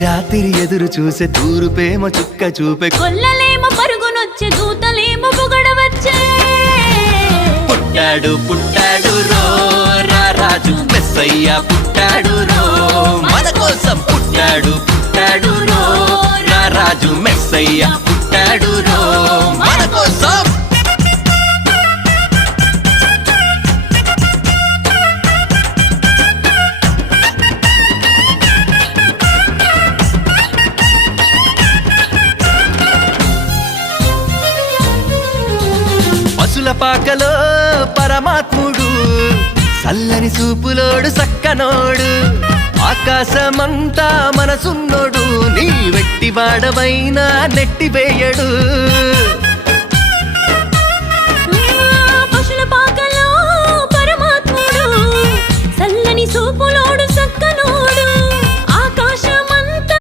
రాత్రి ఎదురు చూసే తూరుపేమో చుక్క చూపే కొల్లలేమో పరుగునొచ్చే దూతలేమో పొగడవచ్చే పుట్టాడు పుట్టాడు రో రారాజు మెస్సయ్య పుట్టాడు రో మన కోసం పుట్టాడు పుట్టాడు రో రారాజు మెస్సయ్య పుట్టాడు రో మన కోసం పసుల పాకలో పరమాత్ముడు చల్లని చూపులోడు సక్కనోడు ఆకాశమంతా మనసున్నోడు నీ వెట్టి వాడవైనా నెట్టివేయడు